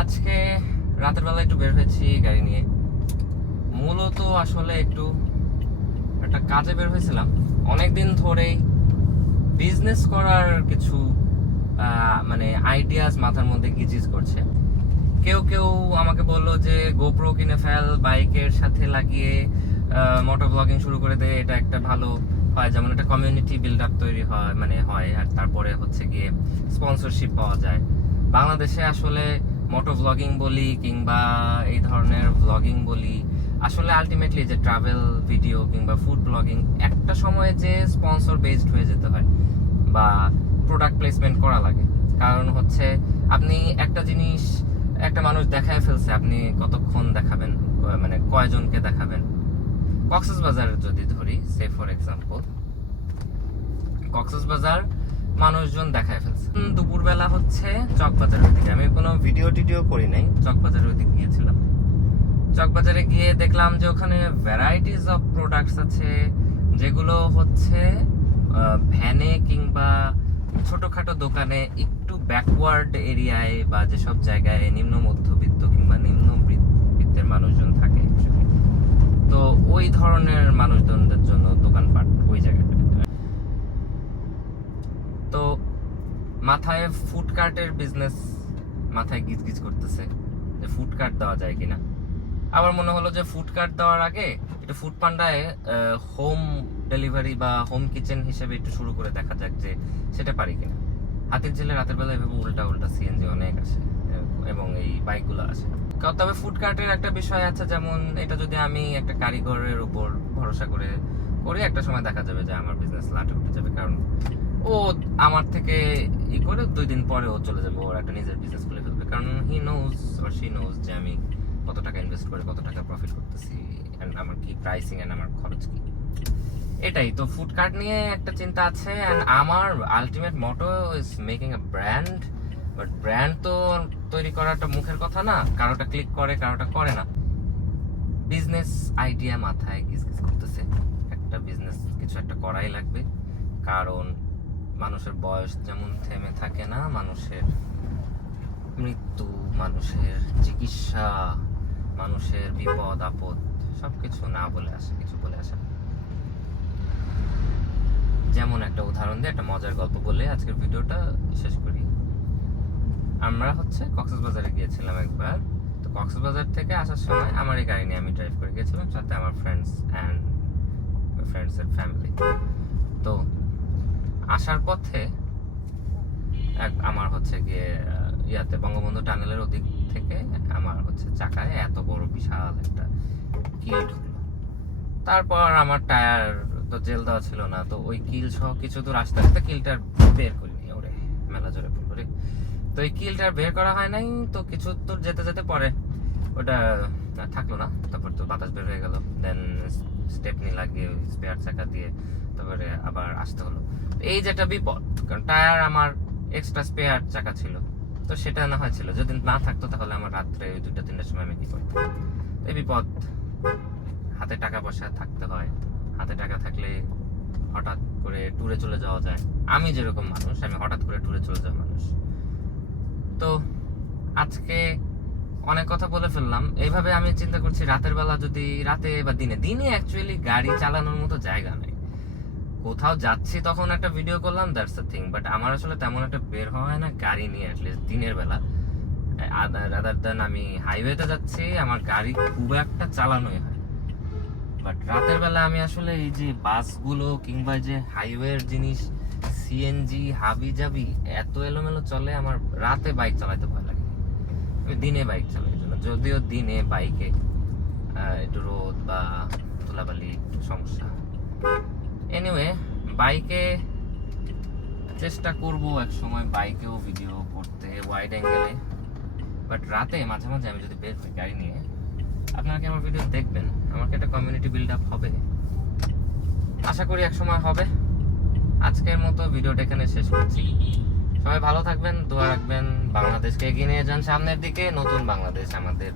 আজকে রাতের বেলা একটু বের হয়েছি গাড়ি নিয়ে। মূলত আসলে একটু একটা কাজে বের হয়েছিলাম। অনেকদিন ধরেই বিজনেস করার কিছু মানে আইডিয়াস মাথার মধ্যে গিজিজ করছে। কেউ কেউ আমাকে বললো যে গোপ্রো কিনে ফেল, বাইকের সাথে লাগিয়ে মোটর ব্লগিং শুরু করে দে, এটা একটা ভালো হয়, যেমন একটা কমিউনিটি বিল্ড আপ তৈরি হয় হয়, আর তারপরে হচ্ছে গিয়ে স্পন্সরশিপ পাওয়া যায়। বাংলাদেশে আসলে মোটর ব্লগিং বলি কিংবা এই ধরনের ব্লগিং বলি, আসলে আলটিমেটলি যে ট্রাভেল ভিডিও কিংবা ফুড ব্লগিং, একটা সময়ে যে স্পন্সর বেসড হয়ে যেতে হয় বা প্রোডাক্ট প্লেসমেন্ট করা লাগে। কারণ হচ্ছে আপনি একটা জিনিস একটা মানুষ দেখায় ফেলছে, আপনি কতক্ষণ দেখাবেন, মানে কয়জনকে দেখাবেন। কক্সবাজার যদি ধরি, সে ফর এক্সাম্পল, কক্সবাজার মানুষজন দেখায় ফেলছে। দুপুরবেলা হচ্ছে চকবাজারের দিকে, আমি কোনো ভিডিও টিডিও করি নাই, চকবাজারের ওদিকে গিয়েছিলাম। চকবাজারে গিয়ে দেখলাম যে ওখানে ভ্যারাইটিস অফ প্রোডাক্টস আছে, যেগুলো হচ্ছে ভ্যানে কিংবা ছোটখাটো দোকানে একটু ব্যাকওয়ার্ড এরিয়ায় বা যেসব জায়গায় নিম্ন মধ্যবিত্ত কিংবা নিম্ন বৃত্তের মানুষজন থাকে, তো ওই ধরনের মানুষজনদের জন্য দোকানপাট ওই জায়গাটা। তো মাথায় ফুড কার্টের বিজনেস মাথায় গিজগিজ করতেছে যে ফুড কার্ট দেওয়া যায় কিনা। আবার মনে হলো যে ফুড কার্ট দেওয়ার আগে একটু ফুড পান্ডায় হোম ডেলিভারি বা হোম কিচেন হিসেবে একটু শুরু করে দেখা যাক যে সেটা পারি কিনা। হাতির ঝিলে রাতের বেলা এভাবে উল্টা উল্টা সিএনজি অনেক আসে এবং এই বাইকগুলো আসে। তবে ফুড কার্টের একটা বিষয় আছে, যেমন এটা যদি আমি একটা কারিগরের উপর ভরসা করে করি, একটা সময় দেখা যাবে যে আমার বিজনেস লাটে উঠে যাবে। কারণ ও আমার থেকে ই করে 2 দিন পরে ও চলে যাবে, ওর একটা নিজের বিজনেস খুলে ফেলবে। কারণ he knows or she knows যে আমি কত টাকা ইনভেস্ট করে কত টাকা প্রফিট করতেছি, এন্ড আমার কি প্রাইসিং এন্ড আমার খরচ কি। এটাই তো ফুড কার্ট নিয়ে একটা চিন্তা আছে। এন্ড আমার ultimate motto is making a brand. But brand তো তৈরি করাটা মুখের কথা না, কারোটা ক্লিক করে কারোটা করে না। বিজনেস আইডিয়া মাথায় গিজগিজ করতেছে, একটা বিজনেস কিছু একটা করাই লাগবে। কারণ মানুষের বয়স যেমন থেমে থাকে না, মানুষের মৃত্যু, মানুষের চিকিৎসা, মানুষের বিপদ আপদ সবকিছু না বলে আসে, কিছু বলে আসে। যেমন একটা উদাহরণ দিয়ে একটা মজার গল্প বলে আজকের ভিডিওটা শেষ করি। আমরা হচ্ছে কক্সবাজারে গিয়েছিলাম একবার। তো কক্সবাজার থেকে আসার সময় আমার এই গাড়ি নিয়ে আমি ড্রাইভ করে গিয়েছিলাম, সাথে আমার ফ্রেন্ডসের ফ্যামিলি। তো আসার পথে আমার হচ্ছে গিয়ে ইয়াতে বঙ্গবন্ধু টানেলের ওদিক থেকে আমার হচ্ছে চাকায় এত বড় বিশাল একটা কিল ঢুকলো। তারপর আমার টায়ার তো জেল দেওয়া ছিল না, তো ওই কিল সহ কিছু দূর আস্তে আস্তে কিলটার বের করিনি, ওরে মেলা জোরে পড়ে। তো এই কিলটার বের করা হয় নাই, তো কিছু দূর যেতে যেতে পরে ওটা থাকলো না। তারপর তো বাতাস বের হয়ে গেল, দেন স্টেপনি লাগিয়ে স্পেয়ার চাকা দিয়ে তারপরে আবার আসতে হলো। এই যেটা বিপদ, কারণ টায়ার আমার এক্সট্রা স্পেয়ার চাকা ছিল, তো সেটা না হয় ছিল, যদি না থাকতো তাহলে আমার রাত্রে 2টা-3টার সময় আমি কি করতাম। এই বিপদ। হাতে টাকা পয়সা থাকতে হয়, হাতে টাকা থাকলে হঠাৎ করে ট্যুরে চলে যাওয়া যায়। আমি যেরকম মানুষ, আমি হঠাৎ করে ট্যুরে চলে যাওয়া মানুষ। তো আজকে অনেক কথা বলে ফেললাম। এইভাবে আমি চিন্তা করছি রাতের বেলা যদি, রাতে বা দিনে অ্যাকচুয়ালি গাড়ি চালানোর মতো জায়গা নেই। কোথাও যাচ্ছি তখন একটা ভিডিও করলাম, দ্যাটস দ্য থিং। বাট আমার আসলে তেমন একটা বের হওয়া হয় না গাড়ি নিয়ে, অ্যাটলিস্ট দিনের বেলা। রাদার দেন আমি হাইওয়েতে যাচ্ছি, আমার গাড়ি খুব একটা চালানোই হয়। বাট রাতের বেলা আমি আসলে এই যে বাসগুলো কিংবা যে হাইওয়ের জিনিস, সিএনজি হাবি জাবি এত এলোমেলো চলে, আমার রাতে বাইক চালাতে ভয় লাগে। আমি দিনে বাইক চালাই, যদিও দিনে বাইকে একটু রোদ বা ধুলাবালি একটু সমস্যা। এনিওয়ে, বাইকে চেষ্টা করব এক সময় বাইকেও ভিডিও করতে ওয়াইড অ্যাঙ্গেলে। বাট রাতে মাঝে মাঝে আমি যদি বের হই গাড়ি নিয়ে, আপনারা কি আমার ভিডিও দেখবেন? আমাকে একটা কমিউনিটি বিল্ড আপ হবে, আশা করি এক সময় হবে। আজকের মতো ভিডিওটা এখানে শেষ করছি। সবাই ভালো থাকবেন, দোয়া রাখবেন, বাংলাদেশকে এগিয়ে নিয়ে যান সামনের দিকে। নতুন বাংলাদেশ আমাদের